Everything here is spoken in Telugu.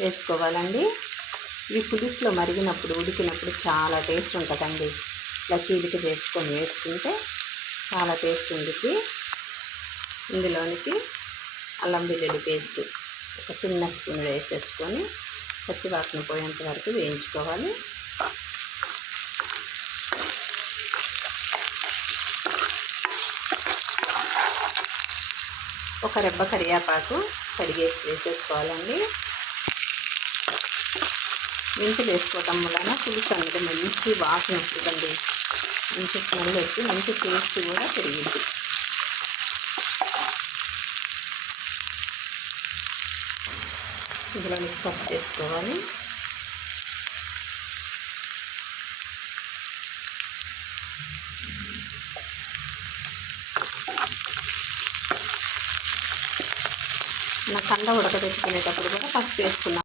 వేసుకోవాలండి. ఇవి పులుసులో మరిగినప్పుడు ఉడికినప్పుడు చాలా టేస్ట్ ఉంటుందండి. ఇలా చీలిక చేసుకొని వేసుకుంటే చాలా టేస్ట్ ఉంటుంది. ఇందులోనికి అల్లం వెల్లుల్లి పేస్ట్ ఒక చిన్న స్పూన్ వేసేసుకొని పచ్చివాసన పోయేంత వరకు వేయించుకోవాలి. ఒక రెబ్బ కరివేపాకు కడిగేసి వేసేసుకోవాలండి. మెంతులు వేసుకోవటం వలన పులుసు అనేది మంచి వాసన వస్తుందండి. మంచి స్మెల్ వచ్చి మంచి టేస్ట్ కూడా పెరిగింది. ఇందులో పసుపు వేసుకోవాలి. నా కంద ఉడకబెట్టుకునేటప్పుడు కూడా పసుపు వేసుకున్నాను.